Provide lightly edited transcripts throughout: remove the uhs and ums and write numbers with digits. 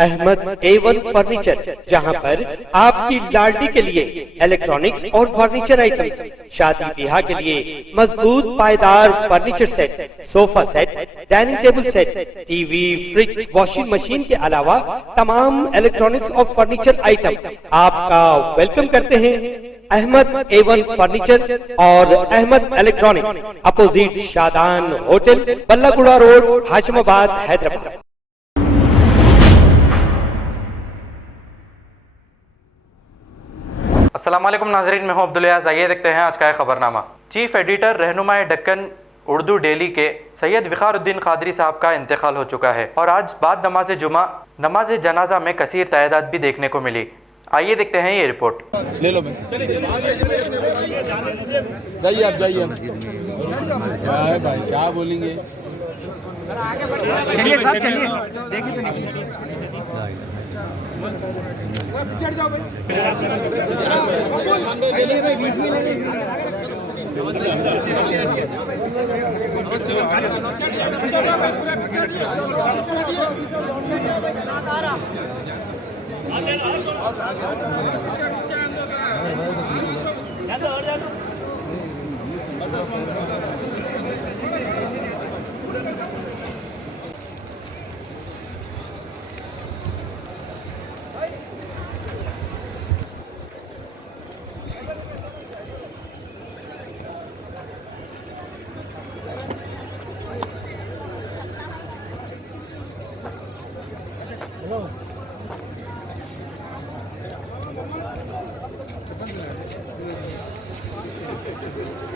Ahmad A1 furniture, जहां पर आपकी लाडली के लिए इलेक्ट्रॉनिक्स और फर्नीचर आइटम्स, शादी ब्याह के लिए मजबूत पायदार furniture set, sofa set, dining table set, TV, fridge, washing machine के अलावा तमाम इलेक्ट्रॉनिक्स और फर्नीचर आइटम आपका वेलकम करते हैं। अहमद A1 फर्नीचर और Ahmed electronics, opposite Shadan hotel, Ballaguda road, Hashimabad, Hyderabad. अस्सलाम वालेकुम नाजरीन, मैं हूं अब्दुल याज़। आइए देखते हैं आज का खबरनामा। Chief editor Rahnumae Deccan Urdu daily के सैयद वक़ारुद्दीन क़ादरी साहब का इंतकाल हो चुका है और आज बाद नमाज जुमा नमाज जनाजा में कसीर तादाद भी देखने को मिली। आइए देखते हैं ये रिपोर्ट। ले लो जाइए, आप जाइए। क्या है भाई, क्या बोलेंगे? चलिए साहब, चलिए देखिए तो निकलिए। चढ़ जाओ भाई, बीच में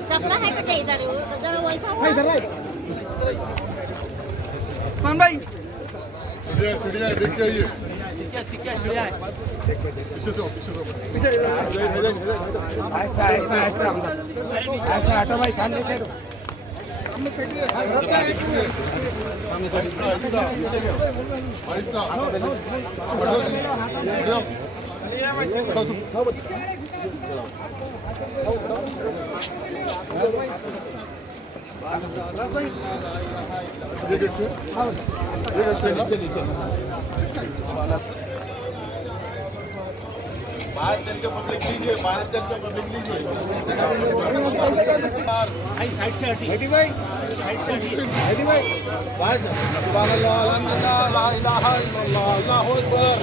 सबला है कटे इधर जरा वैसा हो इधर कौन भाई? सीढ़ियाँ देख के आइए। पीछे से ऐसा ऐसा ऐसा ऐसा हटो भाई, सामने से हटो। बाहर चल के पब्लिक लीजिए, बाहर चल के पब्लिक लीजिए। साइड से हटी भाई, साइड से हटी भाई। बाहर सुभान अल्लाह, अल्हम्दुलिल्लाह, ला इलाहा इल्लल्लाह, अल्लाहु अकबर।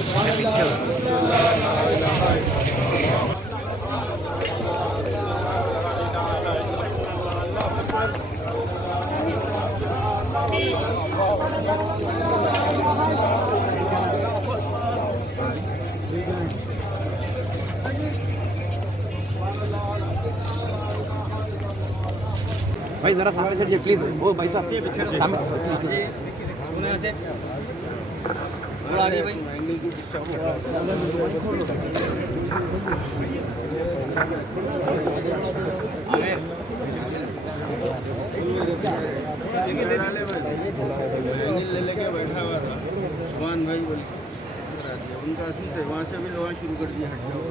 भाई जरा सामने से प्लीज, वो भाई साहब सामने से थोड़ा आगे भाई। ले लेके बैठा हुआ था सुभान भाई बोल उनका सुनते वहाँ से भी लोहा शुरू कर दिया। हट जाओ।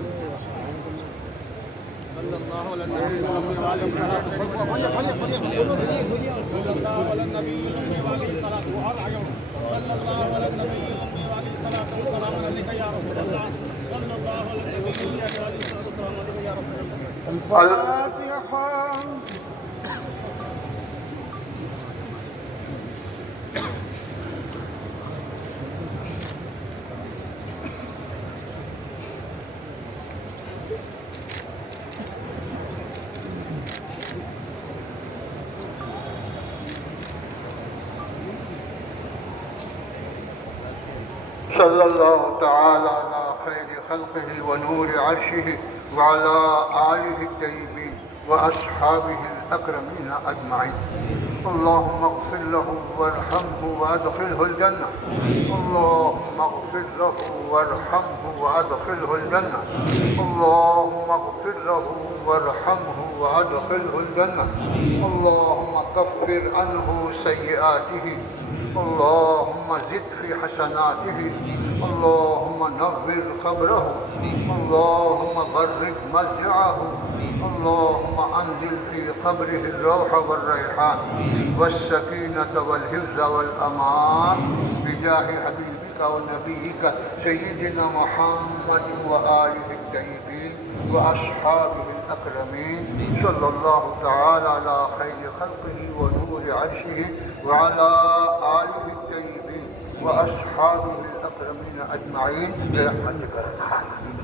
सल्लल्लाहु तआला अला खैरि खल्क़िही व नूरि अर्शिही व अला आलिहि तय्यिबीन व अस्हाबिही अल-अक्रमीन अजमईन। अल्लाहुम्मा अग़फ़िर लहु वरहमहु वअदख़िलहुल जन्नह। अल्लाहुम्मा अग़फ़िर लहु वरहमहु वअदख़िलहुल जन्नह। अल्लाहुम्मा अग़फ़िर लहु वरहमहु वअदख़िलहुल जन्नह। अल्लाहुम्मा कफ़्फ़िर अन्हु सय्यिआतिही। अल्लाहुम्मा ज़िद फ़ी हसनातिही। अल्लाहुम्मा नव्विर क़ब्रहु। अल्लाहुम्मा बर्रिक मज़रअहु। अल्लाहुम्मा अंज़िल फ़ी क़ब्रिही अर्रौह वर्रैहान वस्सकीनत वल्हिफ़्ज़ वल्अमान बिजाहि हबीबिक अब्दुका व नबीका सय्यिदिना मुहम्मद व आलिहि तय्यबीन व अस्हाबिहिल अकरमीन सल्लल्लाहु तआला अला खैरि खल्क़िही व नूरि अर्शिही व अला आलिहि तय्यबीन व अस्हाबिहिल अकरमीन अजमईन बिरहमतिका या अरहमर राहिमीन।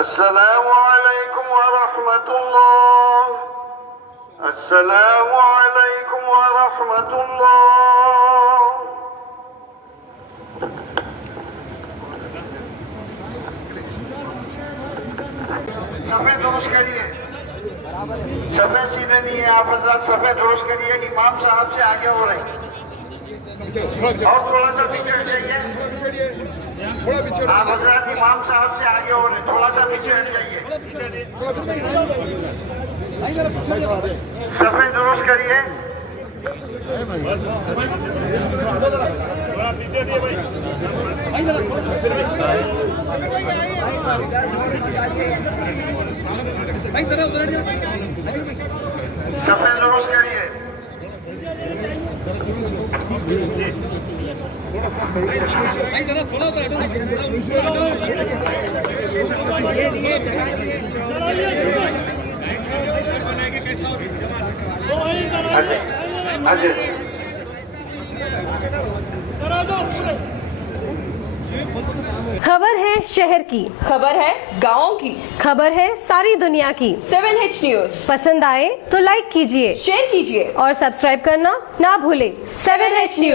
अस्सलामु अलैकुम व रहमतुल्लाह। अस्सलामु अलैकुम व रहमतुल्लाह। सफेद दुरुस्त करिए, सफेद सीधे नहीं है आप हजरत, सफेद दुरुस्त करिए। इमाम साहब से आगे हो रहे और थोड़ा सा पीछे हट जाइए। आप हजरत इमाम साहब से आगे हो रहे, थोड़ा सा पीछे हट जाइए। सफेद दुरुस्त करिए। सफेद दुरुस्त करिए। खबर है शहर की, खबर है गाँव की, खबर है सारी दुनिया की। 7H न्यूज पसंद आए तो लाइक कीजिए, शेयर कीजिए और सब्सक्राइब करना ना भूले। 7H news.